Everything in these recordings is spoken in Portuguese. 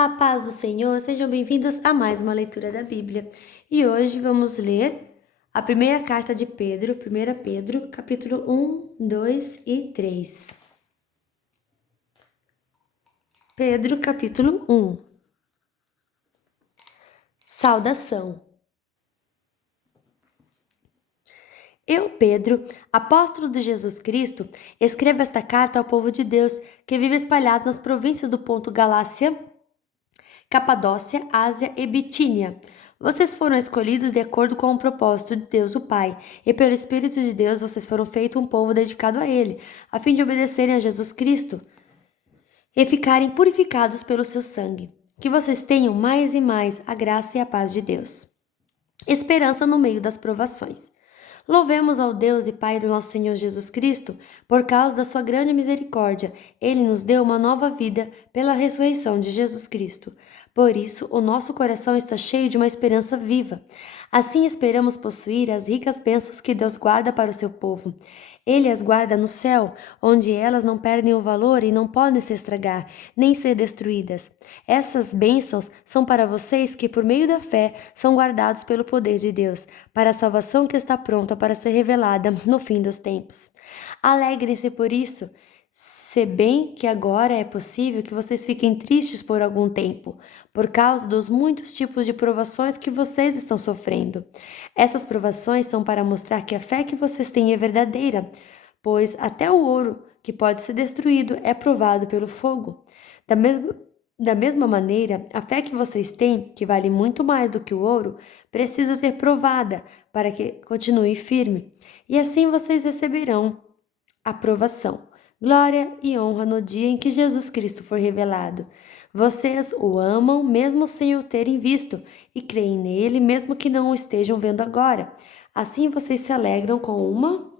A paz do Senhor, sejam bem-vindos a mais uma leitura da Bíblia. E hoje vamos ler a primeira carta de Pedro, 1 Pedro, capítulo 1, 2 e 3. Pedro, capítulo 1. Saudação. Eu, Pedro, apóstolo de Jesus Cristo, escrevo esta carta ao povo de Deus que vive espalhado nas províncias do Ponto Galácia, Capadócia, Ásia e Bitínia. Vocês foram escolhidos de acordo com o propósito de Deus o Pai, e pelo Espírito de Deus vocês foram feitos um povo dedicado a Ele, a fim de obedecerem a Jesus Cristo e ficarem purificados pelo seu sangue. Que vocês tenham mais e mais a graça e a paz de Deus. Esperança no meio das provações. Louvemos ao Deus e Pai do nosso Senhor Jesus Cristo, por causa da sua grande misericórdia. Ele nos deu uma nova vida pela ressurreição de Jesus Cristo. Por isso, o nosso coração está cheio de uma esperança viva. Assim esperamos possuir as ricas bênçãos que Deus guarda para o seu povo. Ele as guarda no céu, onde elas não perdem o valor e não podem se estragar, nem ser destruídas. Essas bênçãos são para vocês que, por meio da fé, são guardados pelo poder de Deus, para a salvação que está pronta para ser revelada no fim dos tempos. Alegrem-se por isso, se bem que agora é possível que vocês fiquem tristes por algum tempo, por causa dos muitos tipos de provações que vocês estão sofrendo. Essas provações são para mostrar que a fé que vocês têm é verdadeira, pois até o ouro, que pode ser destruído, é provado pelo fogo. Da mesma maneira, a fé que vocês têm, que vale muito mais do que o ouro, precisa ser provada para que continue firme, e assim vocês receberão a provação, glória e honra no dia em que Jesus Cristo for revelado. Vocês o amam mesmo sem o terem visto e creem nele mesmo que não o estejam vendo agora. Assim vocês se alegram com uma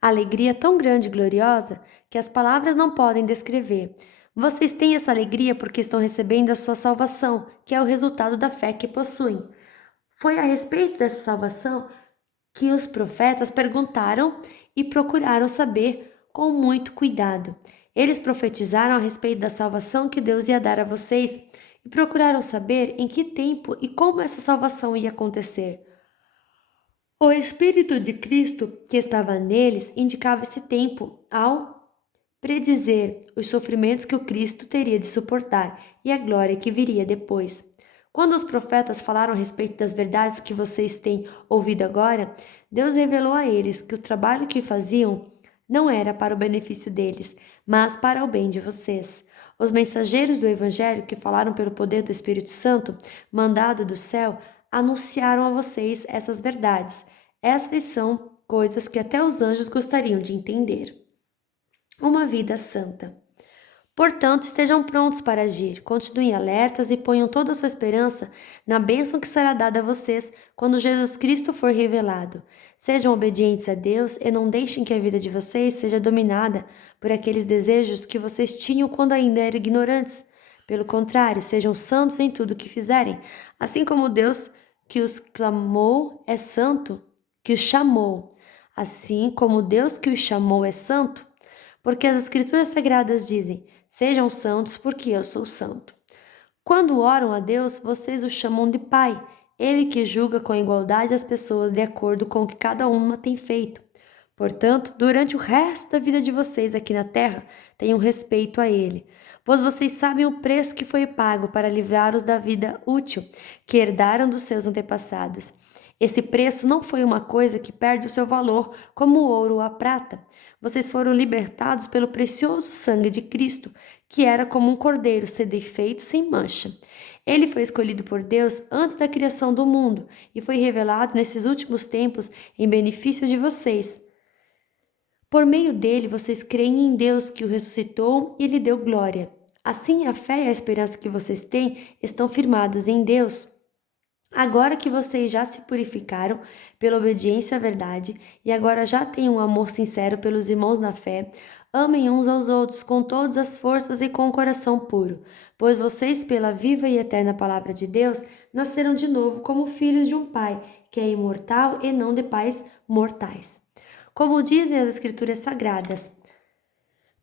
alegria tão grande e gloriosa que as palavras não podem descrever. Vocês têm essa alegria porque estão recebendo a sua salvação, que é o resultado da fé que possuem. Foi a respeito dessa salvação que os profetas perguntaram e procuraram saber com muito cuidado. Eles profetizaram a respeito da salvação que Deus ia dar a vocês e procuraram saber em que tempo e como essa salvação ia acontecer. O Espírito de Cristo que estava neles indicava esse tempo ao predizer os sofrimentos que o Cristo teria de suportar e a glória que viria depois. Quando os profetas falaram a respeito das verdades que vocês têm ouvido agora, Deus revelou a eles que o trabalho que faziam não era para o benefício deles, mas para o bem de vocês. Os mensageiros do Evangelho que falaram pelo poder do Espírito Santo, mandado do céu, anunciaram a vocês essas verdades. Essas são coisas que até os anjos gostariam de entender. Uma vida santa. Portanto, estejam prontos para agir, continuem alertas e ponham toda a sua esperança na bênção que será dada a vocês quando Jesus Cristo for revelado. Sejam obedientes a Deus e não deixem que a vida de vocês seja dominada por aqueles desejos que vocês tinham quando ainda eram ignorantes. Pelo contrário, sejam santos em tudo o que fizerem, assim como Deus que os clamou é santo, que os chamou. Assim como Deus que os chamou é santo, porque as Escrituras Sagradas dizem: sejam santos, porque eu sou santo. Quando oram a Deus, vocês o chamam de Pai, Ele que julga com igualdade as pessoas de acordo com o que cada uma tem feito. Portanto, durante o resto da vida de vocês aqui na terra, tenham respeito a Ele, pois vocês sabem o preço que foi pago para livrá-los da vida útil que herdaram dos seus antepassados. Esse preço não foi uma coisa que perde o seu valor, como o ouro ou a prata. Vocês foram libertados pelo precioso sangue de Cristo, que era como um cordeiro sem defeito, sem mancha. Ele foi escolhido por Deus antes da criação do mundo e foi revelado nesses últimos tempos em benefício de vocês. Por meio dele, vocês creem em Deus que o ressuscitou e lhe deu glória. Assim, a fé e a esperança que vocês têm estão firmadas em Deus. Agora que vocês já se purificaram pela obediência à verdade e agora já têm um amor sincero pelos irmãos na fé, amem uns aos outros com todas as forças e com o coração puro, pois vocês, pela viva e eterna palavra de Deus, nasceram de novo como filhos de um Pai, que é imortal e não de pais mortais. Como dizem as Escrituras Sagradas,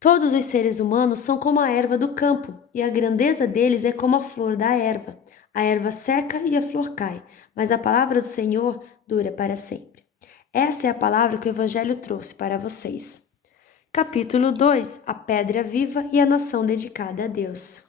Todos os seres humanos são como a erva do campo, e a grandeza deles é como a flor da erva. A erva seca e a flor cai, mas a palavra do Senhor dura para sempre. Essa é a palavra que o Evangelho trouxe para vocês. Capítulo 2: A pedra viva e a nação dedicada a Deus.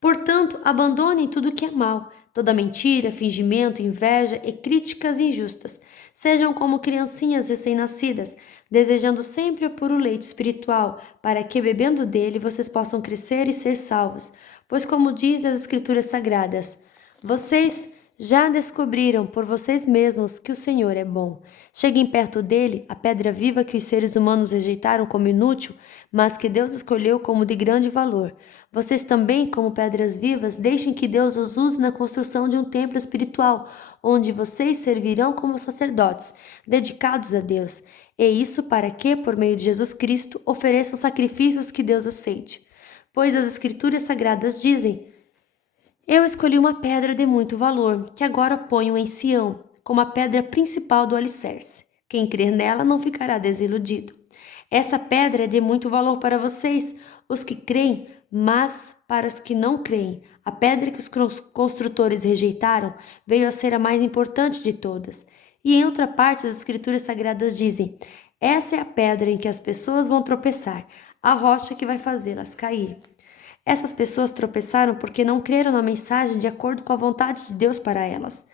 Portanto, abandonem tudo que é mal, toda mentira, fingimento, inveja e críticas injustas. Sejam como criancinhas recém-nascidas, desejando sempre o puro leite espiritual, para que, bebendo dele, vocês possam crescer e ser salvos. Pois, como dizem as Escrituras Sagradas, vocês já descobriram por vocês mesmos que o Senhor é bom. Cheguem perto dele, a pedra viva que os seres humanos rejeitaram como inútil, mas que Deus escolheu como de grande valor. Vocês também, como pedras vivas, deixem que Deus os use na construção de um templo espiritual, onde vocês servirão como sacerdotes, dedicados a Deus. E isso para que, por meio de Jesus Cristo, ofereçam sacrifícios que Deus aceite. Pois as Escrituras Sagradas dizem: eu escolhi uma pedra de muito valor, que agora ponho em Sião, como a pedra principal do alicerce. Quem crer nela não ficará desiludido. Essa pedra é de muito valor para vocês, os que creem, mas para os que não creem, a pedra que os construtores rejeitaram veio a ser a mais importante de todas. E em outra parte, as Escrituras Sagradas dizem: essa é a pedra em que as pessoas vão tropeçar, a rocha que vai fazê-las cair. Essas pessoas tropeçaram porque não creram na mensagem de acordo com a vontade de Deus para elas.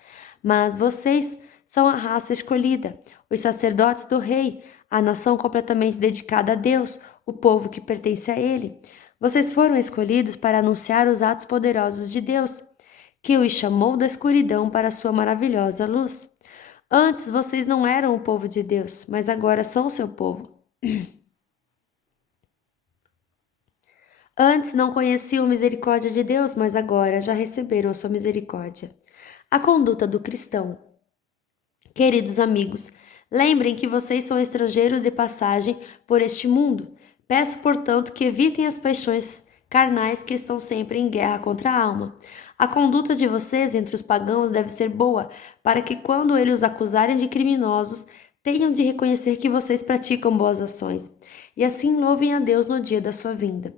Mas vocês são a raça escolhida, os sacerdotes do rei, a nação completamente dedicada a Deus, o povo que pertence a Ele. Vocês foram escolhidos para anunciar os atos poderosos de Deus, que os chamou da escuridão para a sua maravilhosa luz. Antes vocês não eram o povo de Deus, mas agora são o seu povo. Antes não conheciam a misericórdia de Deus, mas agora já receberam a sua misericórdia. A conduta do cristão. Queridos amigos, lembrem que vocês são estrangeiros de passagem por este mundo. Peço, portanto, que evitem as paixões carnais que estão sempre em guerra contra a alma. A conduta de vocês entre os pagãos deve ser boa, para que quando eles os acusarem de criminosos, tenham de reconhecer que vocês praticam boas ações, e assim louvem a Deus no dia da sua vinda.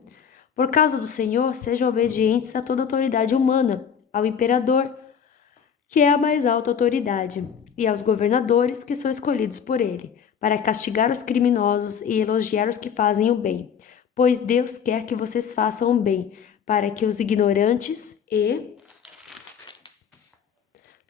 Por causa do Senhor, sejam obedientes a toda autoridade humana, ao imperador, que é a mais alta autoridade, e aos governadores que são escolhidos por ele, para castigar os criminosos e elogiar os que fazem o bem. Pois Deus quer que vocês façam o bem, para que os ignorantes e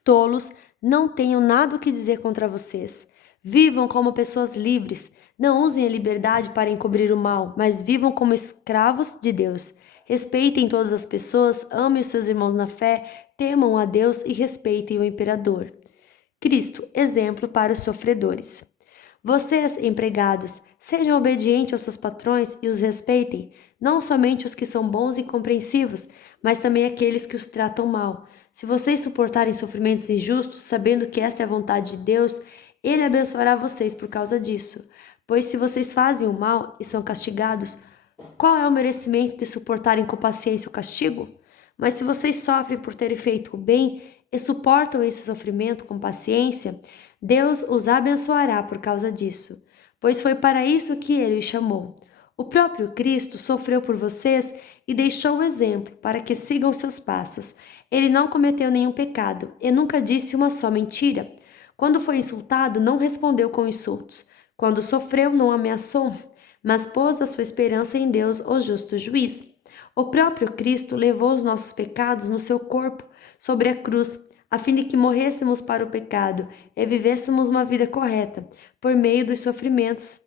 tolos não tenham nada o que dizer contra vocês. Vivam como pessoas livres. Não usem a liberdade para encobrir o mal, mas vivam como escravos de Deus. Respeitem todas as pessoas, amem os seus irmãos na fé, temam a Deus e respeitem o imperador. Cristo, exemplo para os sofredores. Vocês, empregados, sejam obedientes aos seus patrões e os respeitem, não somente os que são bons e compreensivos, mas também aqueles que os tratam mal. Se vocês suportarem sofrimentos injustos, sabendo que esta é a vontade de Deus, Ele abençoará vocês por causa disso. Pois se vocês fazem o mal e são castigados, qual é o merecimento de suportarem com paciência o castigo? Mas se vocês sofrem por terem feito o bem e suportam esse sofrimento com paciência, Deus os abençoará por causa disso, pois foi para isso que Ele os chamou. O próprio Cristo sofreu por vocês e deixou um exemplo para que sigam seus passos. Ele não cometeu nenhum pecado e nunca disse uma só mentira. Quando foi insultado, não respondeu com insultos. Quando sofreu, não ameaçou, mas pôs a sua esperança em Deus, o justo juiz. O próprio Cristo levou os nossos pecados no seu corpo, sobre a cruz, a fim de que morrêssemos para o pecado e vivêssemos uma vida correta, por meio dos sofrimentos.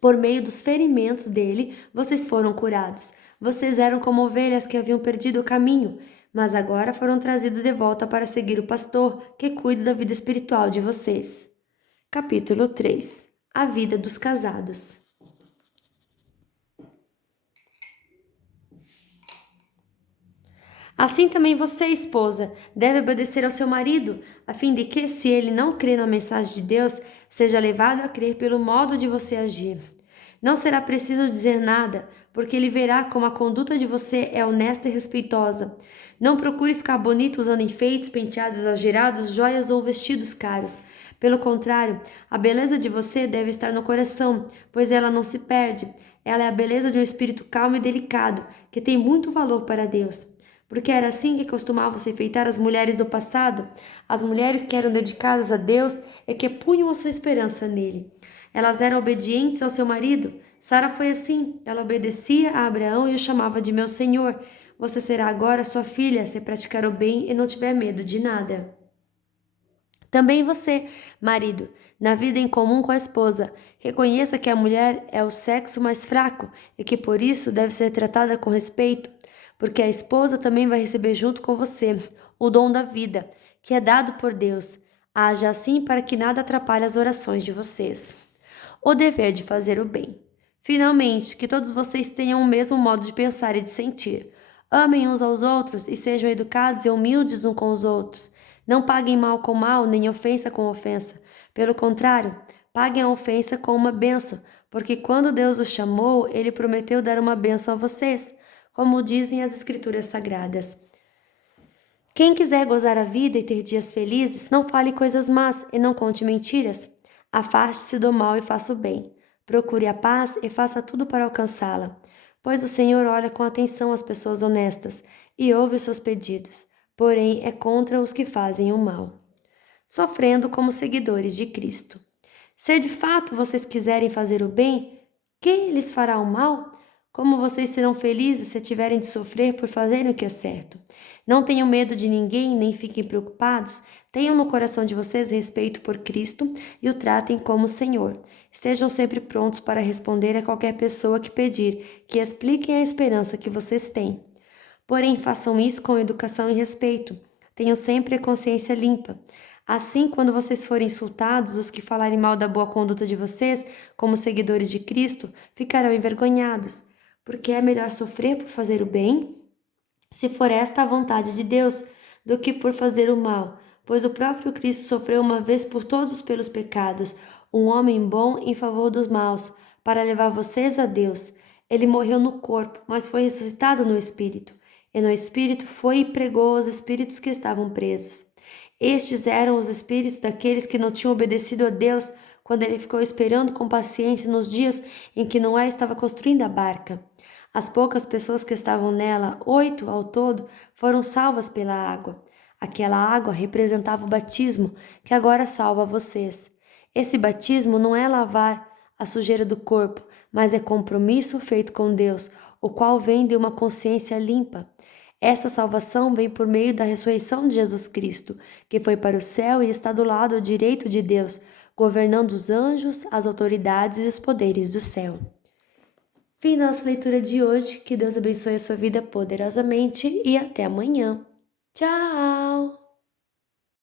Por meio dos ferimentos dele, vocês foram curados. Vocês eram como ovelhas que haviam perdido o caminho, mas agora foram trazidos de volta para seguir o pastor, que cuida da vida espiritual de vocês. Capítulo 3. A vida dos casados. Assim também você, esposa, deve obedecer ao seu marido, a fim de que, se ele não crê na mensagem de Deus, seja levado a crer pelo modo de você agir. Não será preciso dizer nada, porque ele verá como a conduta de você é honesta e respeitosa. Não procure ficar bonito usando enfeites, penteados exagerados, joias ou vestidos caros. Pelo contrário, a beleza de você deve estar no coração, pois ela não se perde. Ela é a beleza de um espírito calmo e delicado, que tem muito valor para Deus. Porque era assim que costumavam se enfeitar as mulheres do passado, as mulheres que eram dedicadas a Deus e que punham a sua esperança nele. Elas eram obedientes ao seu marido. Sara foi assim, ela obedecia a Abraão e o chamava de meu senhor. Você será agora sua filha se praticar o bem e não tiver medo de nada. Também você, marido, na vida em comum com a esposa, reconheça que a mulher é o sexo mais fraco e que por isso deve ser tratada com respeito, porque a esposa também vai receber junto com você o dom da vida, que é dado por Deus. Haja assim para que nada atrapalhe as orações de vocês. O dever de fazer o bem. Finalmente, que todos vocês tenham o mesmo modo de pensar e de sentir. Amem uns aos outros e sejam educados e humildes uns com os outros. Não paguem mal com mal, nem ofensa com ofensa. Pelo contrário, paguem a ofensa com uma bênção, porque quando Deus os chamou, ele prometeu dar uma bênção a vocês, como dizem as Escrituras Sagradas. Quem quiser gozar a vida e ter dias felizes, não fale coisas más e não conte mentiras. Afaste-se do mal e faça o bem. Procure a paz e faça tudo para alcançá-la, pois o Senhor olha com atenção as pessoas honestas e ouve os seus pedidos, porém é contra os que fazem o mal. Sofrendo como seguidores de Cristo. Se de fato vocês quiserem fazer o bem, quem lhes fará o mal? Como vocês serão felizes se tiverem de sofrer por fazerem o que é certo? Não tenham medo de ninguém, nem fiquem preocupados. Tenham no coração de vocês respeito por Cristo e o tratem como Senhor. Estejam sempre prontos para responder a qualquer pessoa que pedir, que expliquem a esperança que vocês têm. Porém, façam isso com educação e respeito. Tenham sempre a consciência limpa. Assim, quando vocês forem insultados, os que falarem mal da boa conduta de vocês, como seguidores de Cristo, ficarão envergonhados. Porque é melhor sofrer por fazer o bem, se for esta a vontade de Deus, do que por fazer o mal, pois o próprio Cristo sofreu uma vez por todos pelos pecados, um homem bom em favor dos maus, para levar vocês a Deus. Ele morreu no corpo, mas foi ressuscitado no espírito, e no espírito foi e pregou aos espíritos que estavam presos. Estes eram os espíritos daqueles que não tinham obedecido a Deus quando ele ficou esperando com paciência nos dias em que Noé estava construindo a barca. As poucas pessoas que estavam nela, 8 ao todo, foram salvas pela água. Aquela água representava o batismo que agora salva vocês. Esse batismo não é lavar a sujeira do corpo, mas é compromisso feito com Deus, o qual vem de uma consciência limpa. Essa salvação vem por meio da ressurreição de Jesus Cristo, que foi para o céu e está do lado direito de Deus, governando os anjos, as autoridades e os poderes do céu. Fim da nossa leitura de hoje. Que Deus abençoe a sua vida poderosamente e até amanhã. Tchau!